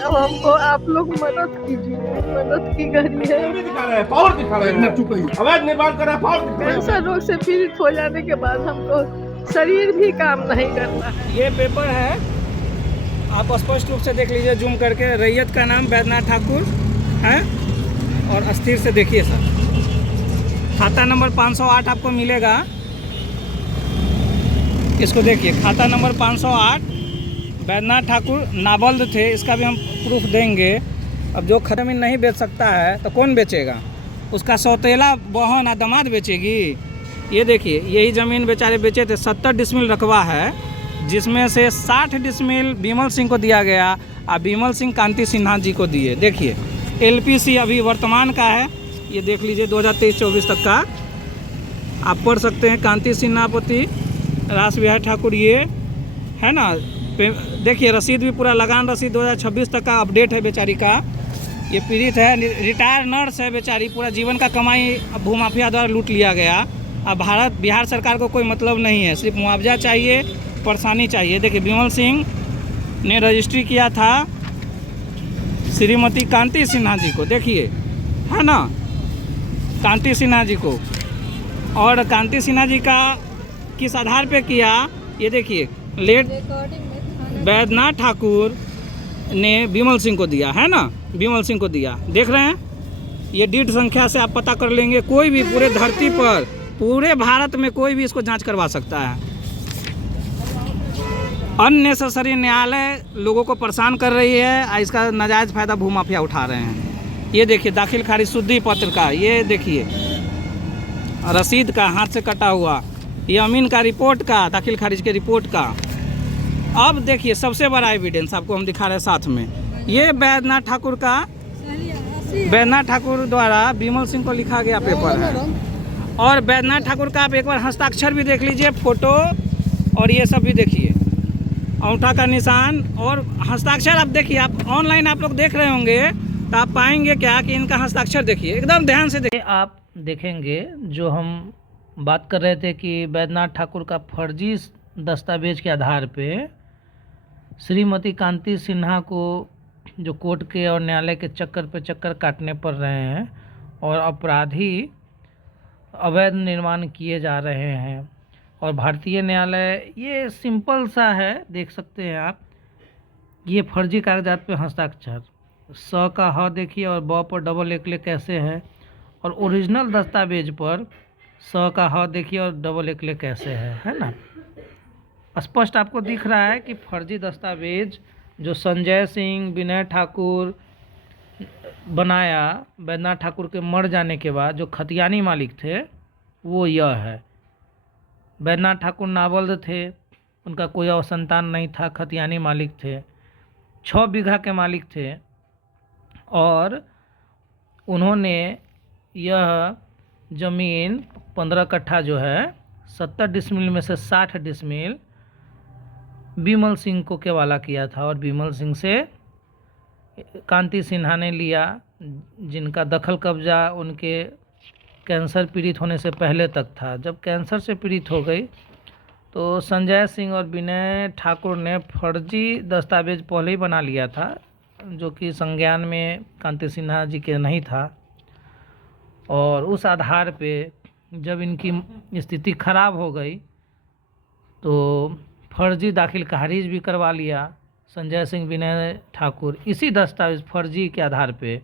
अब हमको आप लोग मदद कीजिए, मदद की करिए। दिखा रहा है, पावर दिखा रहा है, चुप रहिए। अवैध निर्माण कर रहा है, पावर दिखा रहा है। कैंसर रोग से पीड़ित हो जाने के बाद हमको शरीर भी काम नहीं करता है। ये पेपर है, आप स्पष्ट रूप से देख लीजिए जूम करके। रैयत का नाम बैद्यनाथ ठाकुर है और अस्थिर से देखिए सर। खाता नंबर 508 आपको मिलेगा, इसको देखिए। खाता नंबर 508 बैद्यनाथ ठाकुर नाबल्द थे, इसका भी हम प्रूफ देंगे। अब जो जमीन नहीं बेच सकता है तो कौन बेचेगा? उसका सौतेला बहन या दामाद बेचेगी? ये देखिए, यही ज़मीन बेचारे बेचे थे। 70 डिसमिल रकबा है, जिसमें से 60 डिसमिल बिमल सिंह को दिया गया और बिमल सिंह कांति सिन्हा जी को दिए। देखिए एलपीसी अभी वर्तमान का है, ये देख लीजिए 2023-24 तक का आप पढ़ सकते हैं। कांति सिन्हापति रास बिहारी ठाकुर ये है ना। देखिए रसीद भी पूरा लगान रसीद 2026 तक का अपडेट है बेचारी का। ये पीड़ित है, रिटायर नर्स है बेचारी, पूरा जीवन का कमाई भूमाफिया द्वारा लूट लिया गया। अब बिहार सरकार को कोई मतलब नहीं है, सिर्फ मुआवजा चाहिए, परेशानी चाहिए। देखिए बिमल सिंह ने रजिस्ट्री किया था श्रीमती कांति सिन्हा जी को, देखिए है ना, कांति सिन्हा जी को। और कांति सिन्हा जी का किस आधार पे किया, ये देखिए लेट बैद्यनाथ ठाकुर ने बिमल सिंह को दिया है ना, बिमल सिंह को दिया। देख रहे हैं, ये डीड संख्या से आप पता कर लेंगे। कोई भी पूरे धरती पर, पूरे भारत में कोई भी इसको जांच करवा सकता है। अननेसेसरी न्यायालय लोगों को परेशान कर रही है, इसका नाजायज़ फ़ायदा भूमाफिया उठा रहे हैं। ये देखिए दाखिल खारिज शुद्धि पत्र का, ये देखिए रसीद का हाथ से कटा हुआ, ये अमीन का रिपोर्ट का, दाखिल खारिज के रिपोर्ट का। अब देखिए सबसे बड़ा एविडेंस आपको हम दिखा रहे हैं साथ में, ये बैद्यनाथ ठाकुर का, बैद्यनाथ ठाकुर द्वारा बिमल सिंह को लिखा गया पेपर है। और बैद्यनाथ ठाकुर का आप एक बार हस्ताक्षर भी देख लीजिए, फोटो और ये सब भी देखिए, अंगूठा का निशान और हस्ताक्षर आप देखिए। आप ऑनलाइन आप लोग देख रहे होंगे तो आप पाएंगे क्या कि इनका हस्ताक्षर देखिए, एकदम ध्यान से देखिए। आप देखेंगे जो हम बात कर रहे थे कि बैद्यनाथ ठाकुर का फर्जी दस्तावेज के आधार पे श्रीमती कांति सिन्हा को जो कोर्ट के और न्यायालय के चक्कर पे चक्कर काटने पड़ रहे हैं और अपराधी अवैध निर्माण किए जा रहे हैं। और भारतीय न्यायालय ये सिंपल सा है, देख सकते हैं आप, ये फर्जी कागजात पे हस्ताक्षर, स का ह देखिए और ब पर डबल एक ले कैसे है, और ओरिजिनल दस्तावेज पर स का ह देखिए और डबल एक ले कैसे है ना। स्पष्ट आपको दिख रहा है कि फर्जी दस्तावेज जो संजय सिंह, विनय ठाकुर बनाया बैद्यनाथ ठाकुर के मर जाने के बाद, जो खतियानी मालिक थे वो यह है। बैद्यनाथ ठाकुर नाबल्द थे, उनका कोई और संतान नहीं था, खतियानी मालिक थे, 6 बीघा के मालिक थे। और उन्होंने यह ज़मीन 15 कट्ठा जो है 70 डिसमिल में से 60 डिसमिल बिमल सिंह को केवाला किया था। और बिमल सिंह से कांति सिन्हा ने लिया, जिनका दखल कब्जा उनके कैंसर पीड़ित होने से पहले तक था। जब कैंसर से पीड़ित हो गई तो संजय सिंह और विनय ठाकुर ने फर्जी दस्तावेज पहले ही बना लिया था, जो कि संज्ञान में कांति सिन्हा जी के नहीं था। और उस आधार पे जब इनकी स्थिति खराब हो गई तो फर्जी दाखिल खारिज भी करवा लिया संजय सिंह, विनय ठाकुर, इसी दस्तावेज फर्जी के आधार पे।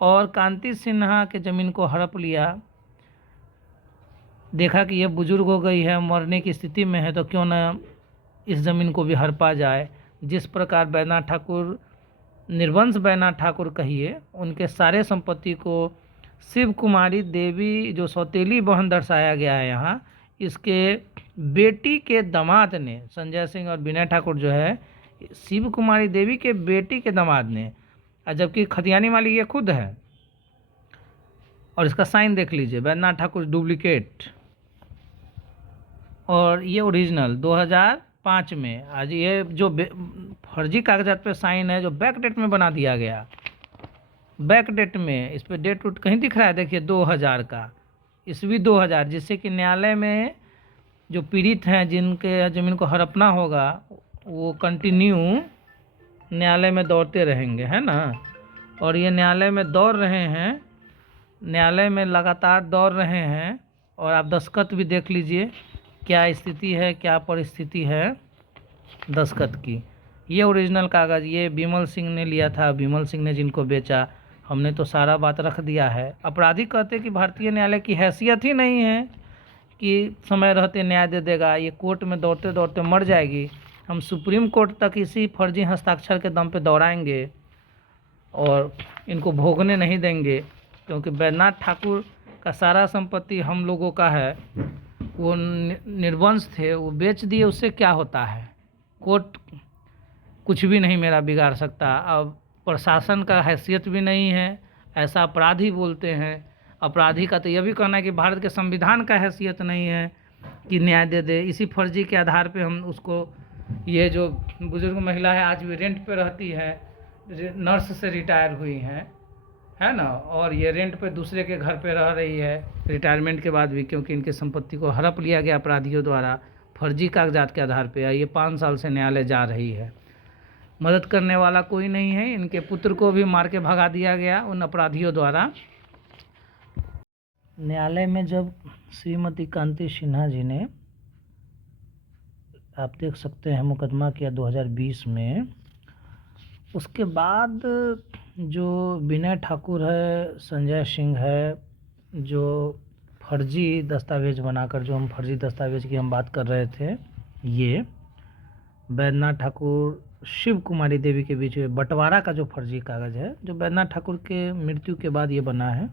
और कांति सिन्हा के ज़मीन को हड़प लिया। देखा कि यह बुजुर्ग हो गई है, मरने की स्थिति में है, तो क्यों न इस ज़मीन को भी हड़पा जाए। जिस प्रकार बैद्यनाथ ठाकुर, निर्वंश बैद्यनाथ ठाकुर कहिए, उनके सारे संपत्ति को शिव कुमारी देवी जो सौतेली बहन दर्शाया गया है यहाँ, इसके बेटी के दामाद ने, संजय सिंह और विनय ठाकुर जो है शिव कुमारी देवी के बेटी के दामाद ने, जबकि खतियानी मालिक ये खुद है। और इसका साइन देख लीजिए, बैद्यनाथ ठाकुर डुप्लीकेट और ये ओरिजिनल 2005 में। आज ये जो फर्जी कागजात पे साइन है, जो बैक डेट में बना दिया गया, बैक डेट में इस पर डेट उट कहीं दिख रहा है, देखिए 2000 का, ईस्वी 2000, जिससे कि न्यायालय में जो पीड़ित हैं जिनके ज़मीन को हड़पना होगा वो कंटिन्यू न्यायालय में दौड़ते रहेंगे, है ना। और ये न्यायालय में दौड़ रहे हैं, न्यायालय में लगातार दौड़ रहे हैं। और आप दस्खत भी देख लीजिए क्या स्थिति है, क्या परिस्थिति है दस्खत की। ये ओरिजिनल कागज़ ये विमल सिंह ने लिया था, विमल सिंह ने जिनको बेचा। हमने तो सारा बात रख दिया है। अपराधी कहते कि भारतीय न्यायालय की हैसियत ही नहीं है कि समय रहते न्याय दे देगा, ये कोर्ट में दौड़ते दौड़ते मर जाएगी। हम सुप्रीम कोर्ट तक इसी फर्जी हस्ताक्षर के दम पे दौड़ाएंगे और इनको भोगने नहीं देंगे, क्योंकि बैद्यनाथ ठाकुर का सारा संपत्ति हम लोगों का है। वो निर्वंश थे, वो बेच दिए, उससे क्या होता है। कोर्ट कुछ भी नहीं मेरा बिगाड़ सकता। अब प्रशासन का हैसियत भी नहीं है, ऐसा अपराधी बोलते हैं। अपराधी का तो यह भी कहना है कि भारत के संविधान का हैसियत नहीं है कि न्याय दे दे। इसी फर्जी के आधार पे हम उसको, ये जो बुजुर्ग महिला है आज भी रेंट पे रहती है, नर्स से रिटायर हुई हैं, है ना, और ये रेंट पे दूसरे के घर पे रह रही है रिटायरमेंट के बाद भी, क्योंकि इनकी संपत्ति को हड़प लिया गया अपराधियों द्वारा फर्जी कागजात के आधार पे। ये 5 साल से न्यायालय जा रही है, मदद करने वाला कोई नहीं है। इनके पुत्र को भी मार के भगा दिया गया उन अपराधियों द्वारा। न्यायालय में जब श्रीमती कांति सिन्हा जी ने, आप देख सकते हैं, मुकदमा किया 2020 में, उसके बाद जो विनय ठाकुर है, संजय सिंह है, जो फर्जी दस्तावेज बनाकर, जो हम फर्जी दस्तावेज की हम बात कर रहे थे, ये बैद्यनाथ ठाकुर शिव कुमारी देवी के बीच में बंटवारा का जो फर्जी कागज़ है, जो बैद्यनाथ ठाकुर के मृत्यु के बाद ये बना है,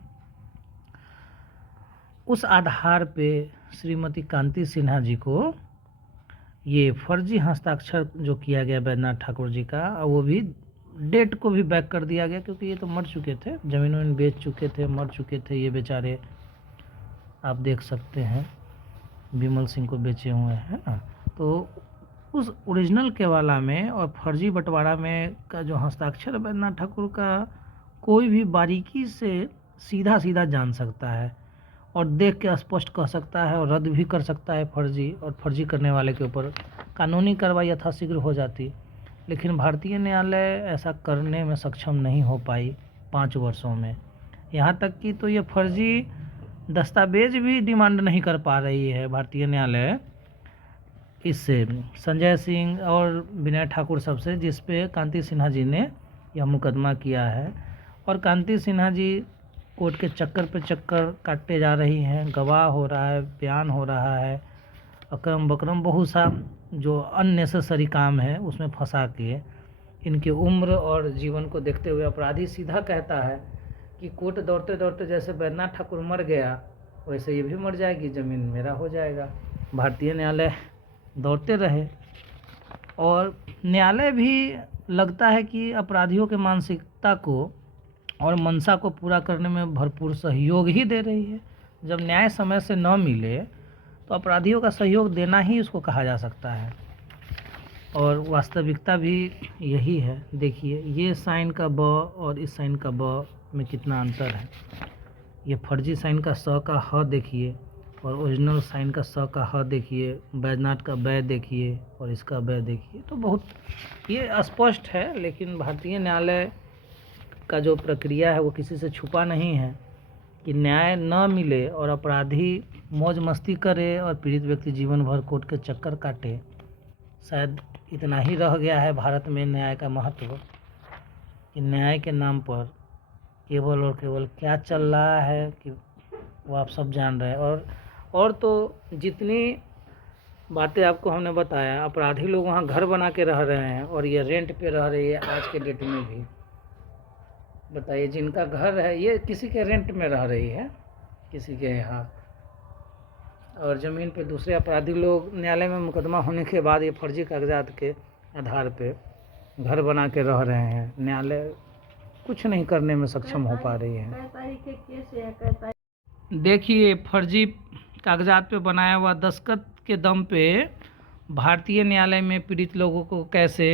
उस आधार पे श्रीमती कांति सिन्हा जी को ये फर्जी हस्ताक्षर जो किया गया बैद्यनाथ ठाकुर जी का, वो भी डेट को भी बैक कर दिया गया, क्योंकि ये तो मर चुके थे, ज़मीन वमीन बेच चुके थे, मर चुके थे ये बेचारे। आप देख सकते हैं विमल सिंह को बेचे हुए हैं ना। तो उस ओरिजिनल केवाला में और फर्जी बंटवारा में का जो हस्ताक्षर बैद्यनाथ ठाकुर का, कोई भी बारीकी से सीधा सीधा जान सकता है और देख के स्पष्ट कह सकता है और रद्द भी कर सकता है फर्जी, और फर्जी करने वाले के ऊपर कानूनी कार्रवाई यथाशीघ्र हो जाती। लेकिन भारतीय न्यायालय ऐसा करने में सक्षम नहीं हो पाई 5 वर्षों में। यहाँ तक कि तो ये फर्जी दस्तावेज भी डिमांड नहीं कर पा रही है भारतीय न्यायालय इससे, संजय सिंह और विनय ठाकुर सबसे, जिस पे कांति सिन्हा जी ने यह मुकदमा किया है। और कांति सिन्हा जी कोर्ट के चक्कर पे चक्कर काटते जा रही हैं, गवाह हो रहा है, बयान हो रहा है, अक्रम बक्रम बहुत सा जो अननेसेसरी काम है उसमें फंसा के इनकी उम्र और जीवन को देखते हुए अपराधी सीधा कहता है कि कोर्ट दौड़ते दौड़ते जैसे बैद्यनाथ ठाकुर मर गया वैसे ये भी मर जाएगी, ज़मीन मेरा हो जाएगा। भारतीय न्यायालय दौड़ते रहे और न्यायालय भी लगता है कि अपराधियों के मानसिकता को और मंशा को पूरा करने में भरपूर सहयोग ही दे रही है। जब न्याय समय से न मिले तो अपराधियों का सहयोग देना ही उसको कहा जा सकता है, और वास्तविकता भी यही है। देखिए ये साइन का ब और इस साइन का ब में कितना अंतर है। ये फर्जी साइन का स का ह देखिए और ओरिजिनल साइन का स का ह देखिए, बैद्यनाथ का बै देखिए और इसका बै देखिए, तो बहुत ये स्पष्ट है। लेकिन भारतीय न्यायालय का जो प्रक्रिया है वो किसी से छुपा नहीं है कि न्याय न मिले और अपराधी मौज मस्ती करे और पीड़ित व्यक्ति जीवन भर कोर्ट के चक्कर काटे। शायद इतना ही रह गया है भारत में न्याय का महत्व कि न्याय के नाम पर केवल और केवल क्या चल रहा है कि वो आप सब जान रहे हैं। और तो जितनी बातें आपको हमने बताया, अपराधी लोग वहाँ घर बना के रह रहे हैं और ये रेंट पे रह रही है आज के डेट में भी। बताइए, जिनका घर है ये किसी के रेंट में रह रही है, किसी के यहाँ, और ज़मीन पे दूसरे अपराधी लोग न्यायालय में मुकदमा होने के बाद ये फर्जी कागजात के आधार पे घर बना के रह रहे हैं। न्यायालय कुछ नहीं करने में सक्षम हो पा रही है। देखिए फर्जी कागजात पे बनाया हुआ दस्खत के दम पे भारतीय न्यायालय में पीड़ित लोगों को कैसे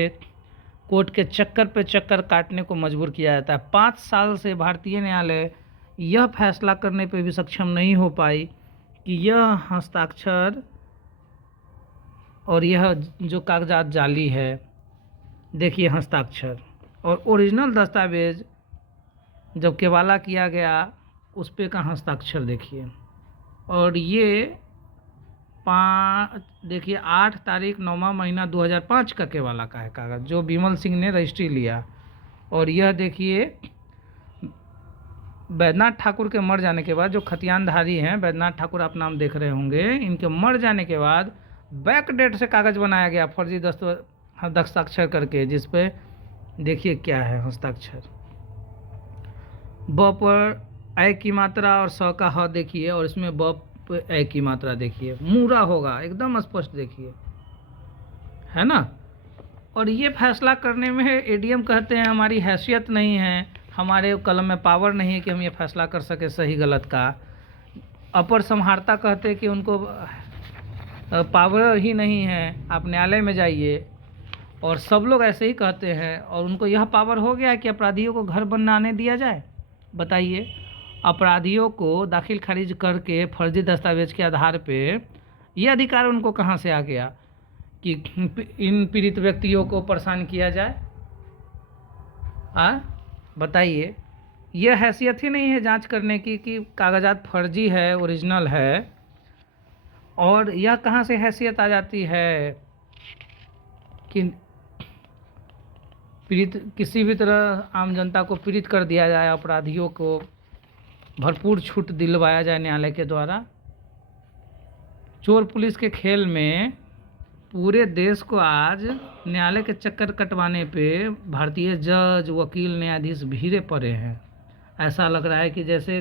कोर्ट के चक्कर पे चक्कर काटने को मजबूर किया जाता है। 5 साल से भारतीय न्यायालय यह फैसला करने पे भी सक्षम नहीं हो पाई कि यह हस्ताक्षर और यह जो कागजात जाली है देखिए हस्ताक्षर, और ओरिजिनल दस्तावेज जब केवाला किया गया उस पे का हस्ताक्षर देखिए। और ये देखिए 8 तारीख 9वां महीना 2005 का केवाला का है कागज़, जो विमल सिंह ने रजिस्ट्री लिया। और यह देखिए बैद्यनाथ ठाकुर के मर जाने के बाद, जो खतियानधारी हैं बैद्यनाथ ठाकुर आप नाम देख रहे होंगे, इनके मर जाने के बाद बैक डेट से कागज़ बनाया गया फर्जी दस्ताक्षर करके, जिस पे देखिए क्या है हस्ताक्षर। ब पर ए की मात्रा और स का ह देखिए, और इसमें ब पे ए की मात्रा देखिए, मूरा होगा एकदम स्पष्ट देखिए, है ना। और ये फैसला करने में एडीएम कहते हैं हमारी हैसियत नहीं है, हमारे कलम में पावर नहीं है कि हम ये फैसला कर सके सही गलत का। अपर संहारता कहते हैं कि उनको पावर ही नहीं है, आप न्यायालय में जाइए। और सब लोग ऐसे ही कहते हैं, और उनको यह पावर हो गया कि अपराधियों को घर बनाने दिया जाए। बताइए, अपराधियों को दाखिल खारिज करके फर्जी दस्तावेज के आधार पे ये अधिकार उनको कहाँ से आ गया कि इन पीड़ित व्यक्तियों को परेशान किया जाए? बताइए, यह हैसियत ही नहीं है जांच करने की कि कागजात फर्जी है ओरिजिनल है। और यह कहाँ से हैसियत आ जाती है कि पीड़ित किसी भी तरह आम जनता को पीड़ित कर दिया जाए, अपराधियों को भरपूर छूट दिलवाया जाए न्यायालय के द्वारा। चोर पुलिस के खेल में पूरे देश को आज न्यायालय के चक्कर कटवाने पे भारतीय जज, वकील, न्यायाधीश भीड़े पड़े हैं। ऐसा लग रहा है कि जैसे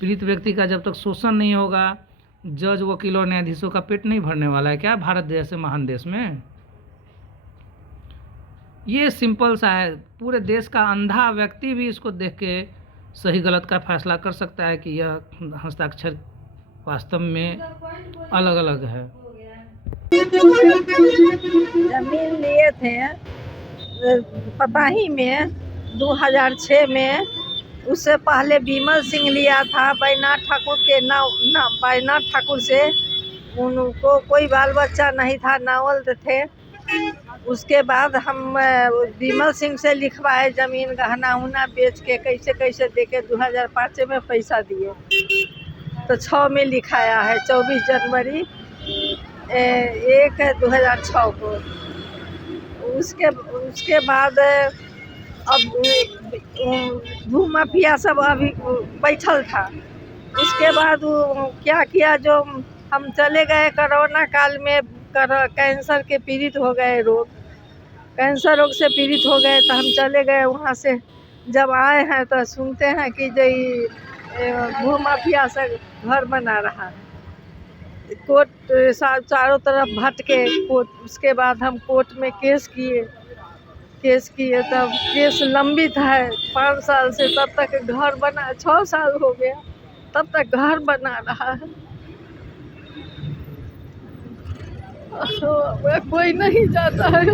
पीड़ित व्यक्ति का जब तक शोषण नहीं होगा, जज, वकील और न्यायाधीशों का पेट नहीं भरने वाला है क्या भारत जैसे महान देश में? ये सिंपल सा है, पूरे देश का अंधा व्यक्ति भी इसको देख के सही गलत का फैसला कर सकता है कि यह हस्ताक्षर वास्तव में अलग अलग है। जमीन लिए थे पताही में 2006 में, उससे पहले विमल सिंह लिया था बैद्यनाथ ठाकुर के बैद्यनाथ ठाकुर से। उनको कोई बाल बच्चा नहीं था, नावल थे। उसके बाद हम विमल सिंह से लिखवाए ज़मीन, गहना उहना बेच के कैसे कैसे दे के 2005 में पैसा दिए, तो 6 में लिखाया है 24 जनवरी 1/2006 को। उसके बाद अब भू माफिया सब अभी बैठल था। उसके बाद क्या किया, जो हम चले गए कोरोना काल में, कैंसर के पीड़ित हो गए, कैंसर रोग से पीड़ित हो गए, तो हम चले गए वहाँ से। जब आए हैं तो सुनते हैं कि भू माफिया से घर बना रहा है। कोर्ट चारों तरफ भटके कोर्ट। उसके बाद हम कोर्ट में केस किए, तब केस लंबित है 5 साल से। तब तक घर बना, 6 साल हो गया, तब तक घर बना रहा है। कोई नहीं जाता है,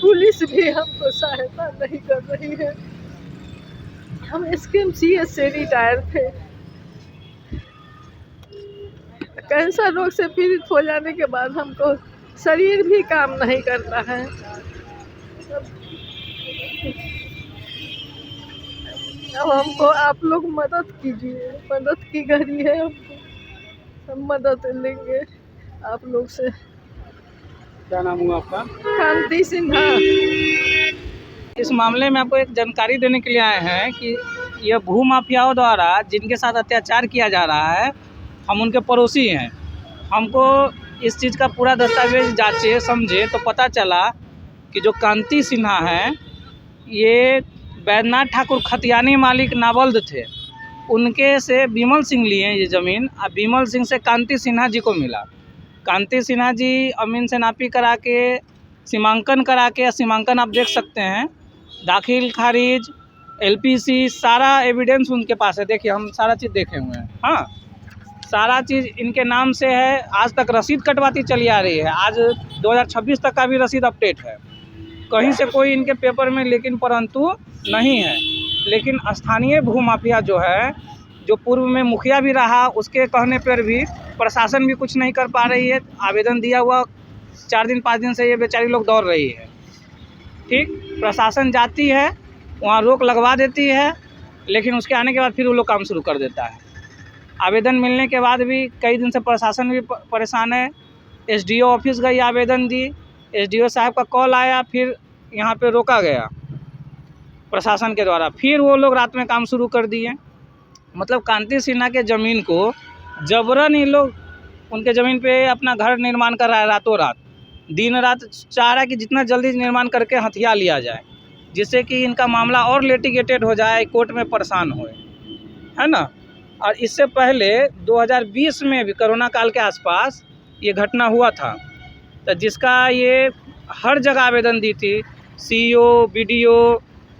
पुलिस भी हमको सहायता नहीं कर रही है। हम SKMCH से रिटायर थे। कैंसर रोग से पीड़ित हो जाने के बाद हमको शरीर भी काम नहीं करता है। अब हमको आप लोग मदद कीजिए, मदद की घड़ी है हमको, हम मदद लेंगे आप लोग से। क्या नाम हुआ आपका? कांति सिन्हा। इस मामले में आपको एक जानकारी देने के लिए आए हैं कि यह भू माफियाओं द्वारा जिनके साथ अत्याचार किया जा रहा है, हम उनके पड़ोसी हैं। हमको इस चीज़ का पूरा दस्तावेज जांचे समझे तो पता चला कि जो कांति सिन्हा हैं, ये बैद्यनाथ ठाकुर खतियानी मालिक नावल्द थे, उनके से विमल सिंह लिए ये ज़मीन। अब विमल सिंह से कांति सिन्हा जी को मिला। कांति सिन्हा जी अमीन से नापी करा के, सीमांकन करा के, सीमांकन आप देख सकते हैं, दाखिल खारिज, LPC, सारा एविडेंस उनके पास है। देखिए, हम सारा चीज़ देखे हुए हैं। हाँ, सारा चीज़ इनके नाम से है। आज तक रसीद कटवाती चली आ रही है, आज 2026 तक का भी रसीद अपडेट है। कहीं से कोई इनके पेपर में लेकिन परंतु नहीं है। लेकिन स्थानीय भू माफिया जो है, जो पूर्व में मुखिया भी रहा, उसके कहने पर भी प्रशासन भी कुछ नहीं कर पा रही है। आवेदन दिया हुआ 4 दिन 5 दिन से ये बेचारी लोग दौड़ रही है। ठीक, प्रशासन जाती है वहाँ रोक लगवा देती है, लेकिन उसके आने के बाद फिर वो लोग काम शुरू कर देता है। आवेदन मिलने के बाद भी कई दिन से प्रशासन भी परेशान है। एसडीओ ऑफिस गई, आवेदन दी, एसडीओ साहब का कॉल आया, फिर यहाँ पे रोका गया प्रशासन के द्वारा। फिर वो लोग रात में काम शुरू कर दिए। मतलब कांति सिन्हा के ज़मीन को जबरन ये लोग उनके ज़मीन पे अपना घर निर्माण कर रहा है, रातों रात, दिन रात चाह रहा है कि जितना जल्दी निर्माण करके हथिया लिया जाए, जिससे कि इनका मामला और लिटिगेटेड हो जाए, कोर्ट में परेशान होए, है ना। और इससे पहले 2020 में भी कोरोना काल के आसपास ये घटना हुआ था, तो जिसका ये हर जगह आवेदन दी थी, CEO, BDO,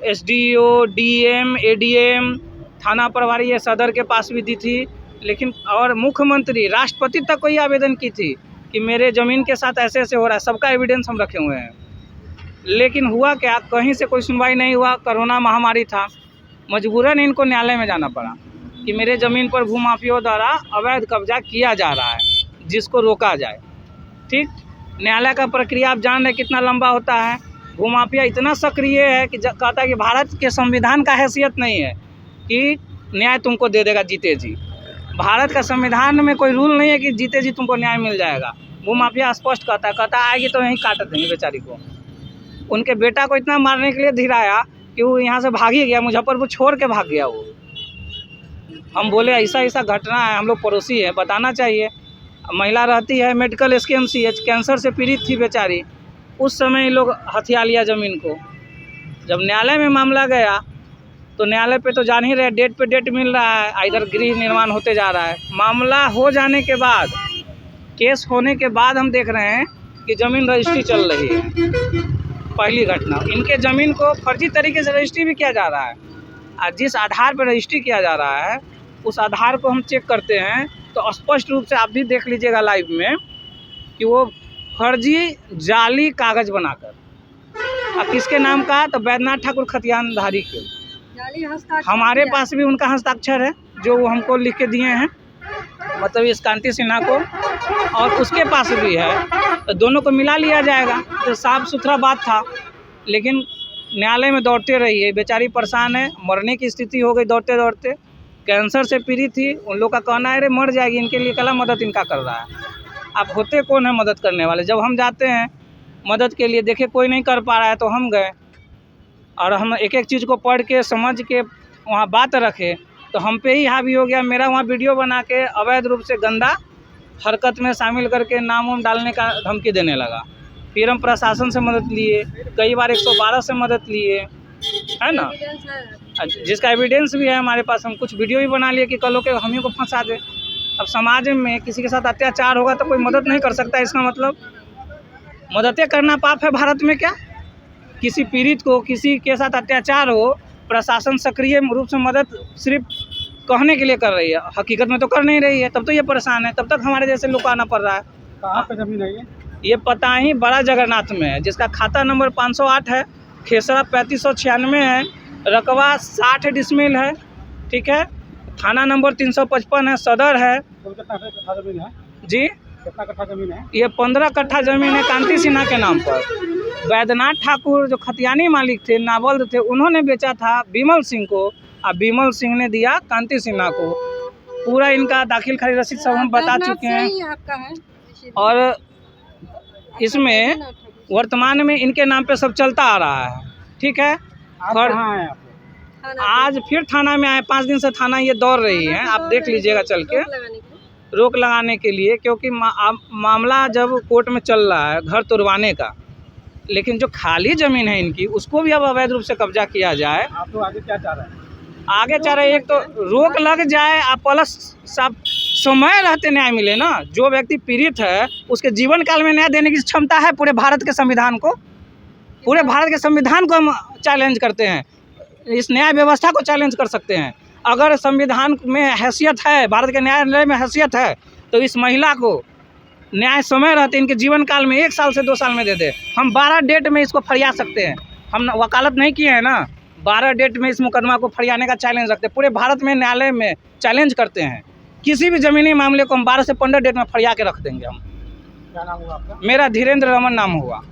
SDO, DM, ADM, थाना प्रभारी, ये सदर के पास भी दी थी, लेकिन और मुख्यमंत्री, राष्ट्रपति तक को ये आवेदन की थी कि मेरे ज़मीन के साथ ऐसे ऐसे हो रहा है, सबका एविडेंस हम रखे हुए हैं। लेकिन हुआ क्या, कहीं से कोई सुनवाई नहीं हुआ। कोरोना महामारी था, मजबूरन इनको न्यायालय में जाना पड़ा कि मेरे ज़मीन पर भूमाफियों द्वारा अवैध कब्जा किया जा रहा है, जिसको रोका जाए। ठीक, न्यायालय का प्रक्रिया आप जान रहे कितना लंबा होता है। भूमाफिया इतना सक्रिय है कि कहता है कि भारत के संविधान का हैसियत नहीं है कि न्याय तुमको दे देगा जीते जी। भारत का संविधान में कोई रूल नहीं है कि जीते जी तुमको न्याय मिल जाएगा। भूमाफिया स्पष्ट कहता है आएगी तो यहीं काट देंगे बेचारी को। उनके बेटा को इतना मारने के लिए धीराया कि वो यहाँ से भाग ही गया, मुजफ्फरपुर छोड़ के भाग गया वो। हम बोले ऐसा ऐसा घटना है, हम लोग पड़ोसी हैं, बताना चाहिए। महिला रहती है मेडिकल SKMCH, कैंसर से पीड़ित थी बेचारी। उस समय ये लोग हथिया लिया ज़मीन को। जब न्यायालय में मामला गया तो न्यायालय पे तो जान ही रहे, डेट पे डेट मिल रहा है, इधर गृह निर्माण होते जा रहा है। मामला हो जाने के बाद, केस होने के बाद हम देख रहे हैं कि ज़मीन रजिस्ट्री चल रही है। पहली घटना, इनके ज़मीन को फर्जी तरीके से रजिस्ट्री भी किया जा रहा है। और जिस आधार पर रजिस्ट्री किया जा रहा है उस आधार को हम चेक करते हैं तो स्पष्ट रूप से आप भी देख लीजिएगा लाइव में कि वो फर्जी जाली कागज़ बनाकर। अब किसके नाम का, तो बैद्यनाथ ठाकुर खतियानधारी के। हमारे पास भी उनका हस्ताक्षर है जो वो हमको लिख के दिए हैं, मतलब इस कांति सिन्हा को, और उसके पास भी है। तो दोनों को मिला लिया जाएगा, तो साफ सुथरा बात था। लेकिन न्यायालय में दौड़ते रही है, बेचारी परेशान है, मरने की स्थिति हो गई दौड़ते दौड़ते। कैंसर से पीड़ित थी, उन लोग का कहना है अरे मर जाएगी, इनके लिए कला मदद इनका कर रहा है। अब होते कौन है मदद करने वाले। जब हम जाते हैं मदद के लिए, देखे कोई नहीं कर पा रहा है तो हम गए, और हम एक एक चीज़ को पढ़ के समझ के वहाँ बात रखे, तो हम पे ही हावी हो गया। मेरा वहाँ वीडियो बना के अवैध रूप से गंदा हरकत में शामिल करके नाम वाम डालने का धमकी देने लगा। फिर हम प्रशासन से मदद लिए, कई बार 112 से मदद लिए, है ना, जिसका एविडेंस भी है हमारे पास। हम कुछ वीडियो भी बना लिए कि कल के हम ही को फंसा दे। अब समाज में किसी के साथ अत्याचार होगा तो कोई मदद नहीं कर सकता, इसका मतलब मददें करना पाप है भारत में क्या। किसी पीड़ित को, किसी के साथ अत्याचार हो, प्रशासन सक्रिय रूप से मदद सिर्फ कहने के लिए कर रही है, हकीकत में तो कर नहीं रही है। तब तो ये परेशान है, तब तक हमारे जैसे लोग को आना पड़ रहा है। कहाँ पे जमीन है ये पता ही बड़ा जगन्नाथ में है, जिसका खाता नंबर 508 है, खेसरा 3596 है, रकबा 60 डिसमिल है, ठीक है, थाना नंबर 355 है, सदर है। कितना कट्ठा जमीन है जी, कितना कट्ठा जमीन है? ये 15 कट्ठा ज़मीन है कांति सिन्हा के नाम पर। बैद्यनाथ ठाकुर जो खतियानी मालिक थे, नावल्द थे, उन्होंने बेचा था बिमल सिंह को, और बिमल सिंह ने दिया कांति सिन्हा को। पूरा इनका दाखिल खारिज रसीद सब हम बता चुके हैं, और इसमें वर्तमान में इनके नाम पे सब चलता आ रहा है, ठीक है। और आज फिर थाना में आए, 5 दिन से थाना ये दौड़ रही है, आप देख लीजिएगा चल के, रोक लगाने के लिए, क्योंकि मामला जब कोर्ट में चल रहा है घर तुड़वाने का, लेकिन जो खाली ज़मीन है इनकी उसको भी अब अवैध रूप से कब्जा किया जाए। आप लोग आगे क्या चाह रहे हैं? आगे चाह रहे, एक तो रोक लग जाए, आप प्लस सब समय रहते न्याय मिले ना। जो व्यक्ति पीड़ित है उसके जीवन काल में न्याय देने की क्षमता है पूरे भारत के संविधान को। पूरे भारत के संविधान को हम चैलेंज करते हैं, इस न्याय व्यवस्था को चैलेंज कर सकते हैं। अगर संविधान में हैसियत है, भारत के न्यायालय में हैसियत है, तो इस महिला को न्याय समय रहते इनके जीवन काल में 1 साल से 2 साल में दे दे। हम 12 डेट में इसको फरिया सकते हैं, हम वकालत नहीं किए हैं ना, 12 डेट में इस मुकदमा को फरियाने का चैलेंज रखते हैं। पूरे भारत में न्यायालय में चैलेंज करते हैं, किसी भी ज़मीनी मामले को हम 12 से 15 डेट में फरिया के रख देंगे हम। क्या नाम हुआ आपका? मेरा धीरेन्द्र रमन नाम हुआ।